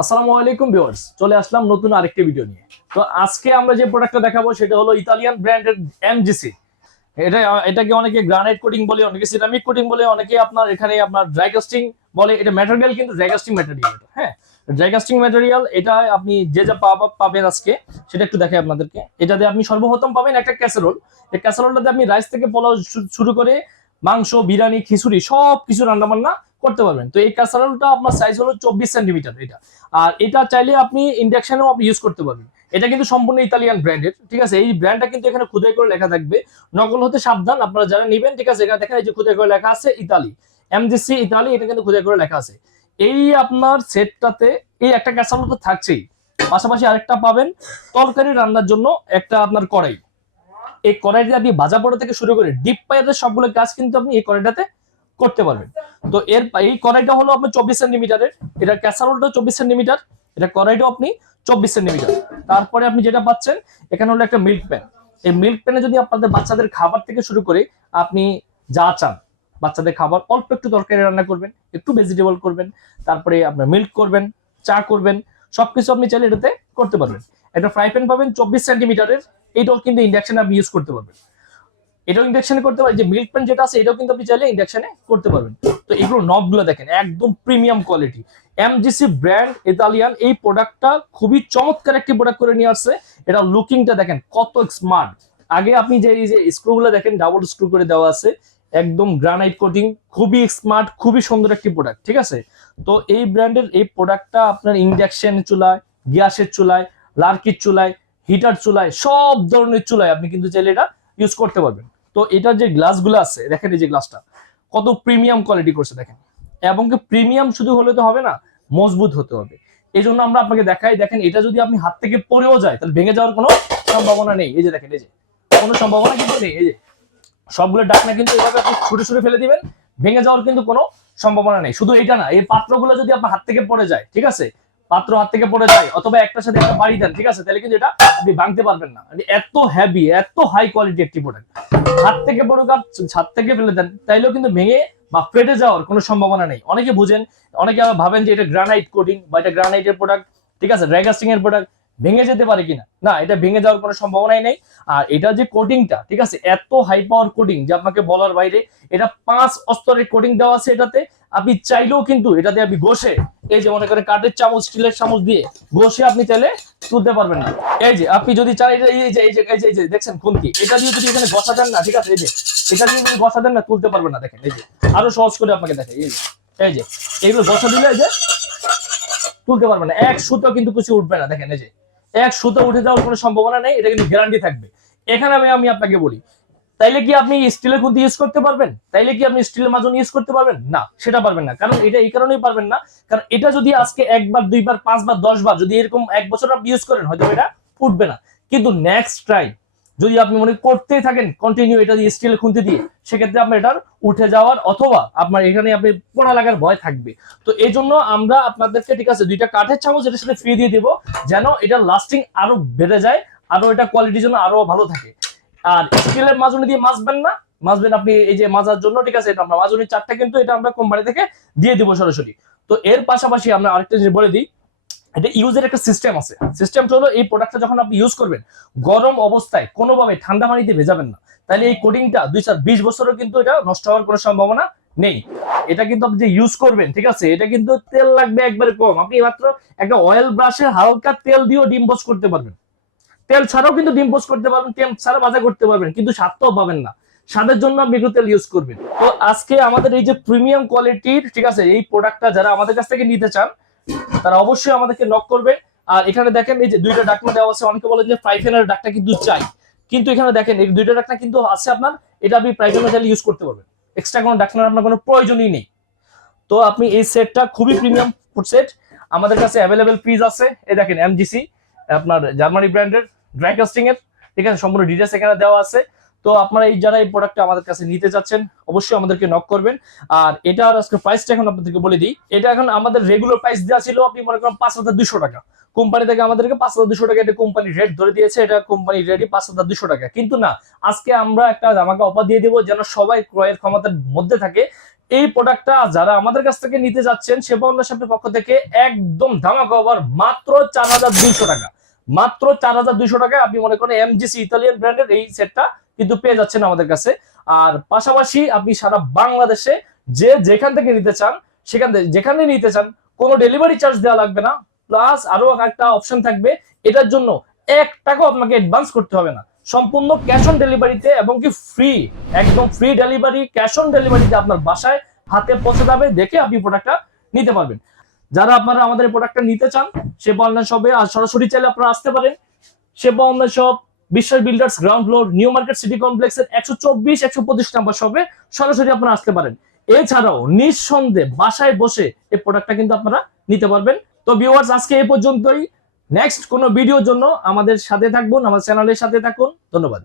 আসসালামু আলাইকুম ভিউয়ার্স, চলে আসলাম নতুন আরেকটি ভিডিও নিয়ে। তো আজকে আমরা যে প্রোডাক্টটা দেখাবো সেটা হলো ইতালিয়ান ব্র্যান্ডের এমজিসি। এটা এটাকে অনেকে গ্রানাইট কোটিং বলে, অনেকে সিরামিক কোটিং বলে, অনেকে আপনার এখানে আপনার ড্রাই কাস্টিং বলে। এটা ম্যাটেরিয়াল কিন্তু ড্রাই কাস্টিং ম্যাটেরিয়াল, হ্যাঁ, ড্রাই কাস্টিং ম্যাটেরিয়াল। এটা আপনি যে যা পাবেন আজকে সেটা একটু দেখাই আপনাদেরকে। এটাতে আপনি সর্বপ্রথম পাবেন একটা ক্যাসারোল। এই ক্যাসারোলটাতে আপনি রাইস থেকে পোলাও শুরু করে মাংস, বিরিয়ানি, খিচুড়ি সব কিছু রান্না বান্না করতে পারবেন। তো এই ক্যাসারোলটা আপনার সাইজ হলো 24 সেন্টিমিটার এটা। আর এটা চাইলে আপনি ইন্ডাকশনেও আপনি ইউজ করতে পারবেন। এটা কিন্তু সম্পূর্ণ ইতালিয়ান ব্র্যান্ডের, ঠিক আছে। এই ব্র্যান্ডটা কিন্তু এখানে খোদাই করে লেখা থাকবে, নকল হতে সাবধান আপনারা যারা নেবেন, ঠিক আছে। এখানে দেখেন এই যে খোদাই করে লেখা আছে ইতালি, এমজিসি ইতালি, এটা কিন্তু খোদাই করে লেখা আছে। এই আপনার সেটটাতে এই একটা ক্যাসারোল তো থাকছেই, পাশাপাশি আরেকটা পাবেন তরকারি রান্নার জন্য একটা আপনার কড়াই। এই কড়াইটা আপনি ভাজা পোড়া থেকে শুরু করে ডিপ ফ্রাইয়ের সবগুলো কাজ কিন্তু আপনি এই কড়াইটাতে করতে পারবেন। তো এই কড়াইটা হলো আপনার 24 সেন্টিমিটারের, এটা ক্যাসারোলটা 24 সেন্টিমিটার, এটা কড়াইটাও আপনি 24 সেন্টিমিটার। তারপরে আপনি যেটা পাচ্ছেন এখানে হলো একটা মিল্ক প্যান। এই মিল্ক প্যানে যদি আপনাদের বাচ্চাদের খাবার থেকে শুরু করে আপনি যা চান, বাচ্চাদের খাবার অল্প একটু তরকারি রান্না করবেন, একটু ভেজিটেবল করবেন, তারপরে আপনার মিল্ক করবেন, চা করবেন, সবকিছু আপনি চাইলে এটাতে করতে পারবেন। একটা ফ্রাই প্যান পাবেন 24 সেন্টিমিটারের, এটাও কিন্তু ইন্ডাকশনে আপনি ইউজ করতে পারবেন। এটাও ইন্ডাকশনে করতে পারেন। যে মিল্ক প্যান যেটা আছে এটাও কিন্তু আপনি চাইলে ইন্ডাকশনে করতে পারবেন। তো এগুলো নবগুলো দেখেন একদম premium quality, MGC brand Italian. এই প্রোডাক্টটা খুবই চমৎকার একটি প্রোডাক্ট করে নিয়ে আসছে। এটা লুকিংটা দেখেন কত স্মার্ট। আগে আপনি যে এই যে স্ক্রুগুলো দেখেন ডাবল স্ক্রু করে দেওয়া আছে, একদম গ্রানাইট কোটিং, খুবই স্মার্ট, খুবই সুন্দর একটি প্রোডাক্ট, ঠিক আছে। তো এই ব্র্যান্ডের এই প্রোডাক্টটা আপনার ইন্ডাকশন চুলায়, গ্যাসের চুলায়, লার্কির চুলায়, হিটার চুলায়, সব ধরনের চুলায় আপনি কিন্তু চাইলে এটা ইউজ করতে পারবেন। তো এটার যে গ্লাসগুলো আছে দেখেন, এই যে গ্লাসটা কত প্রিমিয়াম কোয়ালিটি করছে দেখেন। এবং কি প্রিমিয়াম শুধু হলে তো হবে না, মজবুত হতে হবে। এই জন্য আমরা আপনাকে দেখাই, দেখেন এটা যদি আপনি হাত থেকে পড়েও যায় তাহলে ভেঙে যাওয়ার কোনো সম্ভাবনা নেই। এই যে দেখেন, এই যে কোনো সম্ভাবনা কিন্তু নেই। এই যে সবগুলো ডাকনা কিন্তু এভাবে আপনি ছুটে ছুটে ফেলে দিবেন, ভেঙে যাওয়ার কিন্তু কোনো সম্ভাবনা নেই। শুধু এটা না, এই পাত্রগুলো যদি আপনার হাত থেকে পড়ে যায়, ঠিক আছে, পাত্র হাত থেকে পড়ে যায় অথবা একটার সাথে একটা বাড়ি দেন, ঠিক আছে, তাহলে কিন্তু এটা আপনি ভাঙতে পারবেন না। এত হেভি, এত হাই কোয়ালিটি একটি প্রোডাক্ট। হাত থেকে পড়ুক আর ছাদ থেকে ফেলে দেন, তাইলেও কিন্তু ভেঙে বা ফেটে যাওয়ার কোনো সম্ভাবনা নেই। অনেকে বুঝেন, অনেকে আবার ভাবেন যে এটা গ্রানাইট কোটিং বা এটা গ্রানাইটের প্রোডাক্ট, ঠিক আছে, ড্রাই কাস্টিং এর প্রোডাক্ট, ভেঙে যেতে পারে কিনা। না, এটা ভেঙে যাওয়ার কোনো সম্ভাবনাই নেই। আর এটা যে কোটিংটা, ঠিক আছে, এত হাই পাওয়ার কোটিং যে আপনাকে বলার বাইরে। এটা 5 স্তরের কোটিং দেওয়া আছে এটাতে। আপনি চাইলেও কিন্তু এটাতে আপনি ঘষে, এই যে মনে করেন কাঠের চামচ, স্টিলের চামচ দিয়ে ঘষে আপনি চাইলে তুলতে পারবেন না। এই যে আপনি যদি চান, এটা এই যে এই যে এই যে দেখছেন খুন্তি, এটা দিয়ে যদি এখানে ঘষা দেন না, ঠিক আছে, এই যে এটা দিয়ে যদি ঘষা দেন না, তুলতে পারবেন না। দেখেন এই যে আরো সহজ করে আপনাকে দেখাই, এই যে এইগুলো ঘষা দিলে এই যে তুলতে পারবেন না, এক সুতো কিন্তু কিছু উঠবে না। দেখেন এই যে এক সুতো উঠে যাওয়ার কোনো সম্ভাবনা নেই, এটা কিন্তু গ্যারান্টি থাকবে। এখানে আমি আপনাকে বলি, তাইলে কি আপনি স্টিলের খুন্তি ইউজ করতে পারবেন? তাইলে কি আপনি স্টিলের মাজন ইউজ করতে পারবেন? না, সেটা পারবেন না। কারণ এটা এই কারণেই পারবেন না, কারণ এটা যদি আজকে একবার, দুইবার, 5বার, 10বার যদি এরকম 1 বছর আপনি ইউজ করেন, হয়তো এটা উঠবে না। কিন্তু নেক্সট টাইম যদি আপনি মনে করতেই থাকেন কন্টিনিউ এটা দিয়ে স্টিলের খুন্তি দিয়ে, সেক্ষেত্রে আপনার এটার উঠে যাওয়ার অথবা আপনার এখানে আপনি পোড়া লাগার ভয় থাকবে। তো এই জন্য আমরা আপনাদেরকে, ঠিক আছে, 2টা কাঠের চামচ এটার সাথে ফ্রি দিয়ে দিব, যেন এটা লাস্টিং আরো বেড়ে যায়, আরো এটা কোয়ালিটির জন্য আরো ভালো থাকে। আর স্টিলের মাজনি দিয়ে মাজবেন না, মাজবেন আপনি এই যে মাজার জন্য, ঠিক আছে, এটা আমরা মাজনি চারটা কিন্তু এটা আমরা কোম্পানি থেকে দিয়ে দিব সরাসরি। তো এর পাশাপাশি আমরা আরেকটা জিনিস বলে দিই, এটা ইউজের একটা সিস্টেম আছে। সিস্টেমটা হলো এই প্রোডাক্টটা যখন আপনি ইউজ করবেন, গরম অবস্থায় কোনোভাবে ঠান্ডা পানিতে ভেজাবেন না, তাহলে এই কোটিংটা 20 বছরও কিন্তু এটা নষ্ট হওয়ার কোনো সম্ভাবনা নেই। এটা কিন্তু আপনি যে ইউজ করবেন, ঠিক আছে, এটা কিন্তু তেল লাগবে একবারে কম। আপনি মাত্র একটা অয়েল ব্রাশে হালকা তেল দিয়েও ডিম পোস্ট করতে পারবেন, তেল ছাড়াও কিন্তু ডিম পোস্ট করতে পারবেন, তেল ছাড়া ভাজা করতে পারবেন, কিন্তু স্বাদটাও পাবেন না। স্বাদের জন্য আপনি একটু তেল ইউজ করবেন। তো আজকে আমাদের এই যে প্রিমিয়াম কোয়ালিটির, ঠিক আছে, এই প্রোডাক্টটা যারা আমাদের কাছ থেকে নিতে চান তারা অবশ্যই আমাদেরকে নক করবে। আর এখানে দেখেন এই যে 2টা ডাকনা দেওয়া আছে। অনেকে বলেন যে ফ্রাই প্যানের ডাকটা কিন্তু চাই, কিন্তু এখানে দেখেন এই 2টা ডাকনা কিন্তু আছে আপনার, এটা আপনি ফ্রাই প্যানে চাইলে ইউজ করতে পারবেন। এক্সট্রা কোনো ডাকনার আপনার কোনো প্রয়োজনই নেই। তো আপনি এই সেটটা খুবই প্রিমিয়াম ফুড সেট, আমাদের কাছে অ্যাভেলেবেল পিস আছে। এই দেখেন এমজিসি, আপনার জার্মানি ব্র্যান্ডের ড্রাই কাস্টিং এর, ঠিক আছে, সম্পূর্ণ ডিটেইলস এখানে দেওয়া আছে। তো আপনারা এই যারা এই প্রোডাক্টটা আমাদের কাছে নিতে যাচ্ছেন অবশ্যই আমাদেরকে নক করবেন। আর এটার আজকে প্রাইসটা এখন আপনাদেরকে বলে দিই। এটা এখন আমাদের রেগুলার প্রাইস দেওয়া ছিল, আপনি মনে করেন 5200 টাকা। কোম্পানি থেকে আমাদেরকে 5200 টাকা এটা কোম্পানি রেট ধরে দিয়েছে, এটা কোম্পানি রেটই 5200 টাকা। কিন্তু না, আজকে আমরা একটা ধামাকা অফার দিয়ে দেবো, যেন সবাই ক্রয়ের ক্ষমতার মধ্যে থাকে। এই প্রোডাক্টটা যারা আমাদের কাছ থেকে নিতে যাচ্ছেন সেবা অনলাইন শপের পক্ষ থেকে একদম ধামাকা অফার, মাত্র 4200 টাকা। মাত্র 4200 টাকায় আপনি মনে করেন এমজিসি ইতালিয়ান ব্র্যান্ডের এই সেটটা কিন্তু পেয়ে যাচ্ছেন আমাদের কাছে। আর পাশাপাশি আপনি সারা বাংলাদেশে যে যেখান থেকে নিতে চান, সেখান থেকে যেখানে নিতে চান, কোনো ডেলিভারি চার্জ দেওয়া লাগবে না। প্লাস আরো একটা অপশন থাকবে, এটার জন্য 1 টাকাও আপনাকে অ্যাডভান্স করতে হবে না, সম্পূর্ণ ক্যাশ অন ডেলিভারিতে, এবং কি ফ্রি, একদম ফ্রি ডেলিভারি, ক্যাশ অন ডেলিভারিতে আপনার বাসায় হাতে পৌঁছে যাবে, দেখে আপনি প্রোডাক্টটা নিতে পারবেন। যারা আপনারা আমাদের এই প্রোডাক্টটা নিতে চান সেবা অনলাইন শপে আর সরাসরি চাইলে আপনারা আসতে পারেন। সেবা অনলাইন শপ বিশ্বাস builders ground floor new market city কমপ্লেক্সের 124-125 নাম্বার শপে সরাসরি আপনারা আসতে পারেন। এছাড়াও নিঃসন্দেহে বাসায় বসে এই প্রোডাক্টটা কিন্তু আপনারা নিতে পারবেন। তো ভিউয়ার্স, আজকে এই পর্যন্তই। নেক্সট কোনো ভিডিওর জন্য আমাদের সাথে থাকবেন, আমাদের চ্যানেলের সাথে থাকুন। ধন্যবাদ।